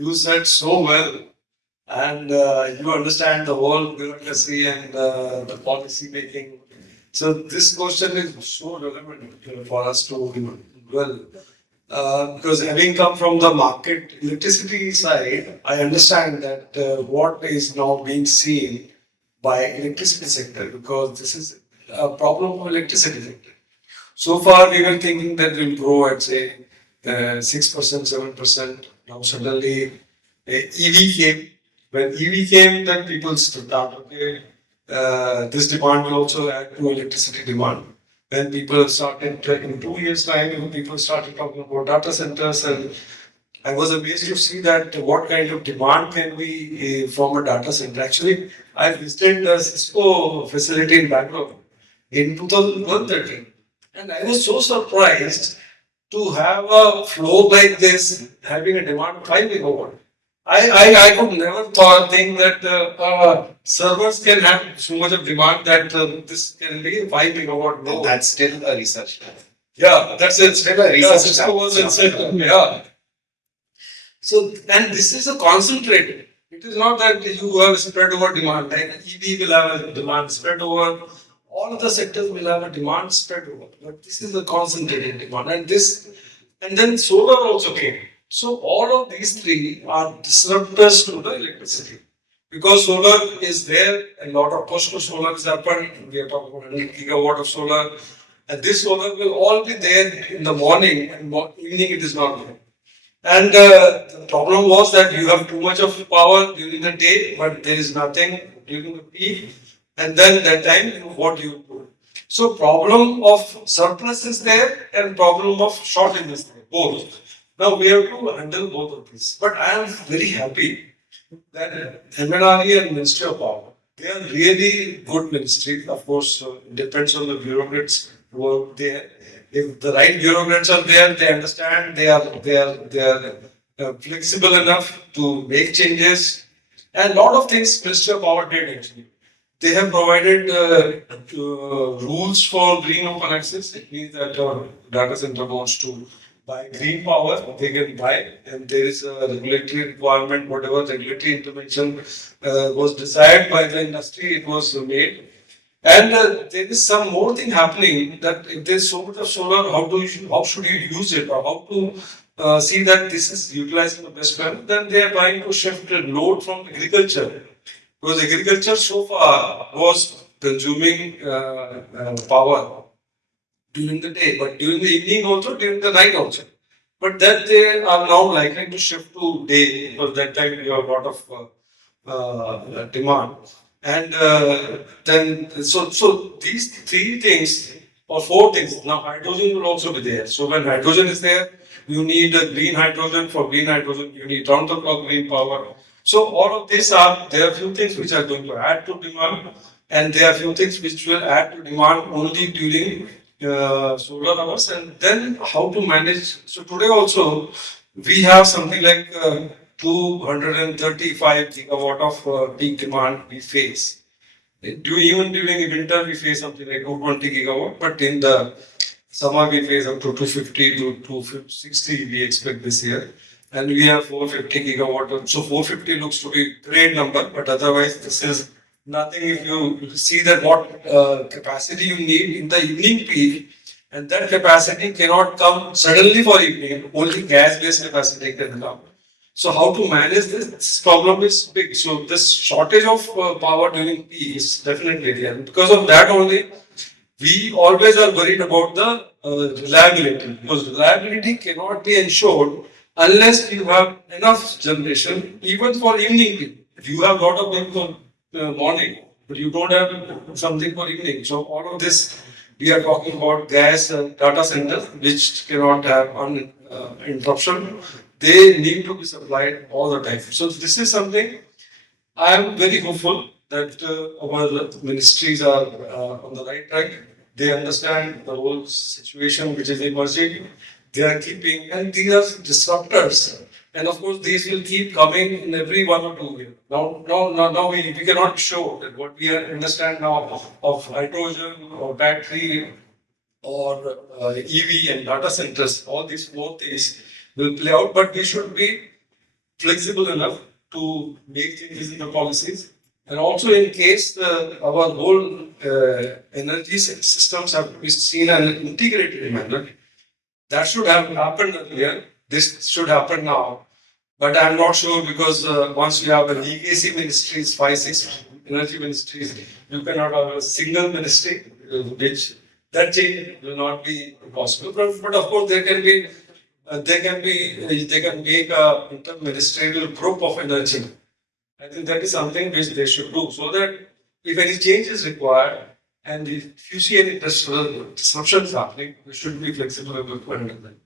you said so well, and you understand the whole bureaucracy and the policy making. So this question is so relevant for us to well, because having come from the market electricity side, I understand that what is now being seen by electricity sector, because this is a problem of electricity sector. So far, we were thinking that we'll grow at say 6%, 7%. Now suddenly EV came. When EV came, then people start, okay, this demand will also add to electricity demand. When people started, in 2 years' time, people started talking about data centers, and I was amazed to see that what kind of demand can be from a data center. Actually, I visited the Cisco facility in Bangalore in 2013, and I was so surprised to have a flow like this, having a demand of 5 gigawatt. I could never think that servers can have so much of demand that this can be 5 gigawatt. No. That's still a research lab. Yeah, that's it. Still a research Cisco was in Seattle. Yeah. So, and this is a concentrated. It is not that you have spread over demand. Like EV will have a demand spread over. All of the sectors will have a demand spread over. But this is a concentrated demand. And then solar also came. So all of these three are disruptors to the electricity. Because solar is there, a lot of push to solar is happened. We are talking about 100 gigawatt of solar. And this solar will all be there in the morning, and evening it is not there. And the problem was that you have too much of power during the day, but there is nothing during the peak. And then that time, what do you do? So problem of surplus is there and problem of shortage is there, both. Now we have to handle both of these. But I am very happy that MNRE and Ministry of Power, they are really good ministry. Of course, it depends on the bureaucrats who are there. If the right bureaucrats are there, they understand, they are flexible enough to make changes. And a lot of things Ministry of Power did actually. They have provided rules for green open access. It means that data center wants to buy green power, they can buy, and there is a regulatory requirement, whatever regulatory intervention was decided by the industry, it was made. And there is some more thing happening, that if there is so much of solar, how should you use it, or how to see that this is utilized in the best manner? Then they are trying to shift load from agriculture, because agriculture so far was consuming power during the day, but during the evening also, during the night also. But that they are now likely to shift to day, because that time you have a lot of demand. And then, so these three things or four things. Now hydrogen will also be there. So when hydrogen is there, you need a green hydrogen. For green hydrogen, you need round the clock green power. So all of these there are few things which are going to add to demand, and there are few things which will add to demand only during solar hours. And then how to manage. So today also we have something like 235 gigawatt of peak demand we face. Even during winter we face something like 220 gigawatt, but in the summer we face up to 250 to 260 we expect this year. And we have 450 gigawatt. So 450 looks to be a great number, but otherwise this is nothing if you see that what capacity you need in the evening peak, and that capacity cannot come suddenly for evening, only gas-based capacity can come. So how to manage this problem is big. So this shortage of power during peak is definitely there. And because of that only, we always are worried about the reliability, because reliability cannot be ensured unless you have enough generation, even for evening peak. If you have a lot of them for morning, but you don't have something for evening. So all of this, we are talking about gas data centers, which cannot have interruption. They need to be supplied all the time. So this is something I am very hopeful that our ministries are on the right track. They understand the whole situation which is emerging. They are keeping, and these are disruptors. And of course, these will keep coming in every 1 or 2 years. Now we cannot show that what we understand now of hydrogen or battery or EV and data centers, all these four things will play out, but we should be flexible enough to make changes in the policies. And also, in case our whole energy systems have to be seen in an integrated manner, that should have happened earlier. This should happen now. But I'm not sure because once you have a legacy ministries, 5, 6 energy ministries, you cannot have a single ministry, which that change will not be possible. But of course, they can make a inter-ministerial group of energy. I think that is something which they should do so that if any change is required and if you see any disruptions happening, we should be flexible enough to handle that.